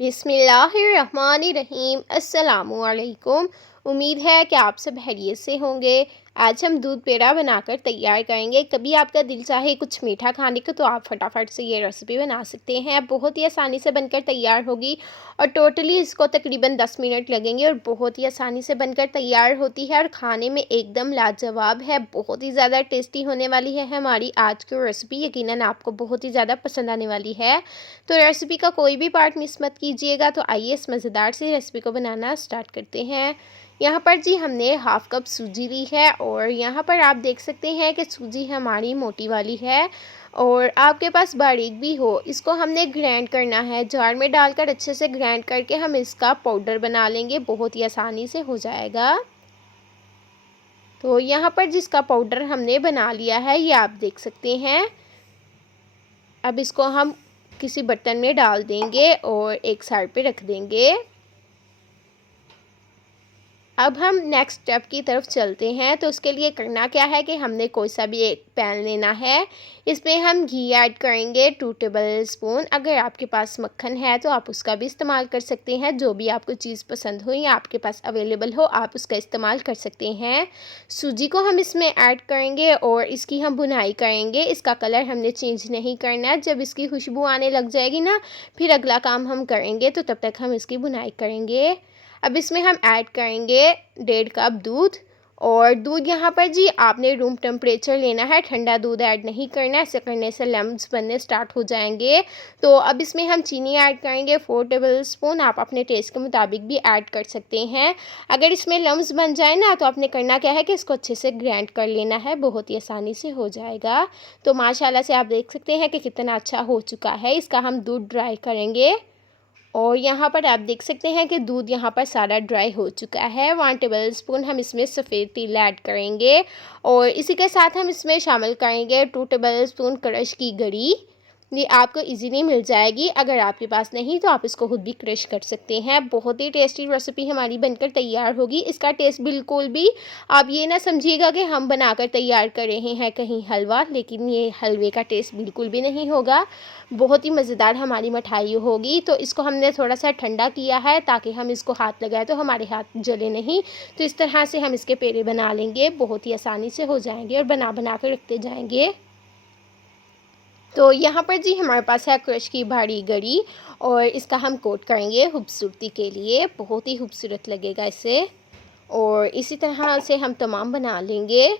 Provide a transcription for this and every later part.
बिस्मिल्लाहिर्रहमानिर्रहीम। अस्सलामुअलैकुम। उम्मीद है कि आप सब खैरियत से होंगे। आज हम दूध पेड़ा बनाकर तैयार करेंगे। कभी आपका दिल चाहे कुछ मीठा खाने का तो आप फटाफट से ये रेसिपी बना सकते हैं। बहुत ही आसानी से बनकर तैयार होगी और टोटली इसको तकरीबन 10 मिनट लगेंगे और बहुत ही आसानी से बनकर तैयार होती है और खाने में एकदम लाजवाब है। बहुत ही ज़्यादा टेस्टी होने वाली है हमारी आज की रेसिपी। यकीनन आपको बहुत ही ज़्यादा पसंद आने वाली है। तो रेसिपी का कोई भी पार्ट मिस मत कीजिएगा। तो आइए इस मज़ेदार सी रेसिपी को बनाना स्टार्ट करते हैं। यहाँ पर जी हमने हाफ़ कप सूजी ली है और यहाँ पर आप देख सकते हैं कि सूजी हमारी मोटी वाली है और आपके पास बारीक भी हो। इसको हमने ग्राइंड करना है, जार में डालकर अच्छे से ग्राइंड करके हम इसका पाउडर बना लेंगे। बहुत ही आसानी से हो जाएगा। तो यहाँ पर जिसका पाउडर हमने बना लिया है ये आप देख सकते हैं। अब इसको हम किसी बर्तन में डाल देंगे और एक साइड पे रख देंगे। अब हम नेक्स्ट स्टेप की तरफ चलते हैं। तो उसके लिए करना क्या है कि हमने कोई सा भी एक पैन लेना है। इसमें हम घी ऐड करेंगे 2 टेबल स्पून। अगर आपके पास मक्खन है तो आप उसका भी इस्तेमाल कर सकते हैं। जो भी आपको चीज़ पसंद हो या आपके पास अवेलेबल हो आप उसका इस्तेमाल कर सकते हैं। सूजी को हम इसमें ऐड करेंगे और इसकी हम भुनाई करेंगे। इसका कलर हमने चेंज नहीं करना है। जब इसकी खुशबू आने लग जाएगी ना फिर अगला काम हम करेंगे। तो तब तक हम इसकी भुनाई करेंगे। अब इसमें हम ऐड करेंगे 1.5 कप दूध और दूध यहाँ पर जी आपने रूम टेम्परेचर लेना है, ठंडा दूध ऐड नहीं करना है। ऐसे करने से लम्स बनने स्टार्ट हो जाएंगे। तो अब इसमें हम चीनी ऐड करेंगे 4 टेबल स्पून। आप अपने टेस्ट के मुताबिक भी ऐड कर सकते हैं। अगर इसमें लम्स बन जाए ना तो आपने करना क्या है कि इसको अच्छे से ग्राइंड कर लेना है। बहुत ही आसानी से हो जाएगा। तो माशाल्लाह से आप देख सकते हैं कि कितना अच्छा हो चुका है। इसका हम दूध ड्राई करेंगे और यहाँ पर आप देख सकते हैं कि दूध यहाँ पर सारा ड्राई हो चुका है। 1 टेबल स्पून हम इसमें सफ़ेद तिल ऐड करेंगे और इसी के साथ हम इसमें शामिल करेंगे 2 टेबल स्पून क्रश की गरी। ये आपको इजीली मिल जाएगी। अगर आपके पास नहीं तो आप इसको खुद भी क्रश कर सकते हैं। बहुत ही टेस्टी रेसिपी हमारी बनकर तैयार होगी। इसका टेस्ट बिल्कुल भी आप ये ना समझिएगा कि हम बनाकर तैयार कर रहे हैं कहीं हलवा, लेकिन ये हलवे का टेस्ट बिल्कुल भी नहीं होगा। बहुत ही मज़ेदार हमारी मिठाई होगी। तो इसको हमने थोड़ा सा ठंडा किया है ताकि हम इसको हाथ लगाए तो हमारे हाथ जले नहीं। तो इस तरह से हम इसके पेड़े बना लेंगे। बहुत ही आसानी से हो जाएंगे और बना बना कर रखते जाएंगे। तो यहाँ पर जी हमारे पास है क्रश की भारी गरी और इसका हम कोट करेंगे खूबसूरती के लिए। बहुत ही खूबसूरत लगेगा इससे और इसी तरह से हम तमाम बना लेंगे।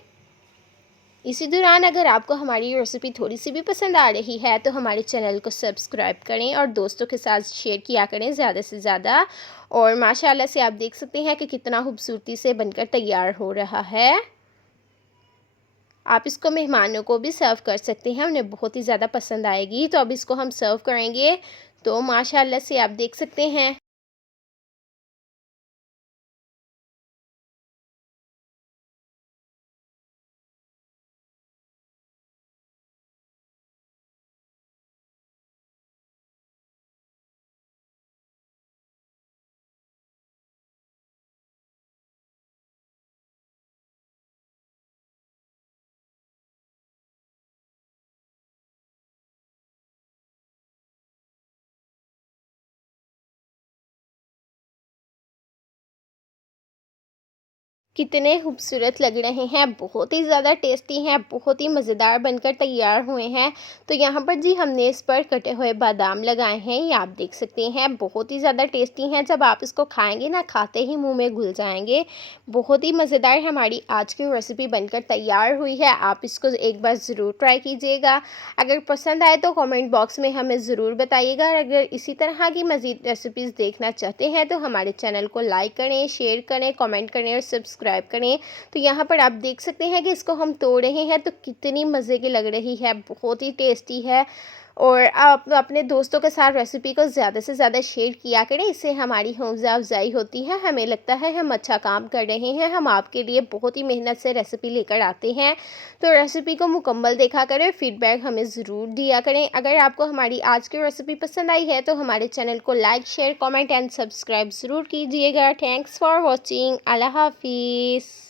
इसी दौरान अगर आपको हमारी रेसिपी थोड़ी सी भी पसंद आ रही है तो हमारे चैनल को सब्सक्राइब करें और दोस्तों के साथ शेयर किया करें ज़्यादा से ज़्यादा। और माशाल्लाह से आप देख सकते हैं कि कितना खूबसूरती से बनकर तैयार हो रहा है। आप इसको मेहमानों को भी सर्व कर सकते हैं, उन्हें बहुत ही ज़्यादा पसंद आएगी। तो अब इसको हम सर्व करेंगे। तो माशाल्लाह से आप देख सकते हैं। कितने खूबसूरत लग रहे हैं, बहुत ही ज़्यादा टेस्टी हैं, बहुत ही मज़ेदार बनकर तैयार हुए हैं। तो यहाँ पर जी हमने इस पर कटे हुए बादाम लगाए हैं, ये आप देख सकते हैं। बहुत ही ज़्यादा टेस्टी हैं। जब आप इसको खाएंगे ना खाते ही मुंह में घुल जाएंगे। बहुत ही मज़ेदार हमारी आज की रेसिपी बनकर तैयार हुई है। आप इसको एक बार ज़रूर ट्राई कीजिएगा। अगर पसंद आए तो कमेंट बॉक्स में हमें ज़रूर बताइएगा और अगर इसी तरह की मज़ीद रेसिपीज़ देखना चाहते हैं तो हमारे चैनल को लाइक करें, शेयर करें, कमेंट करें और सब्सक्राइब करें। तो यहाँ पर आप देख सकते हैं कि इसको हम तोड़ रहे हैं तो कितनी मज़े की लग रही है, बहुत ही टेस्टी है। और आप अपने दोस्तों के साथ रेसिपी को ज़्यादा से ज़्यादा शेयर किया करें, इससे हमारी हौसला अफजाई होती है। हमें लगता है हम अच्छा काम कर रहे हैं, हम आपके लिए बहुत ही मेहनत से रेसिपी लेकर आते हैं। तो रेसिपी को मुकम्मल देखा करें, फीडबैक हमें ज़रूर दिया करें। अगर आपको हमारी आज की रेसिपी पसंद आई है तो हमारे चैनल को like, share, comment and subscribe ज़रूर कीजिएगा। Thanks for watching. अल्लाह हाफिज़।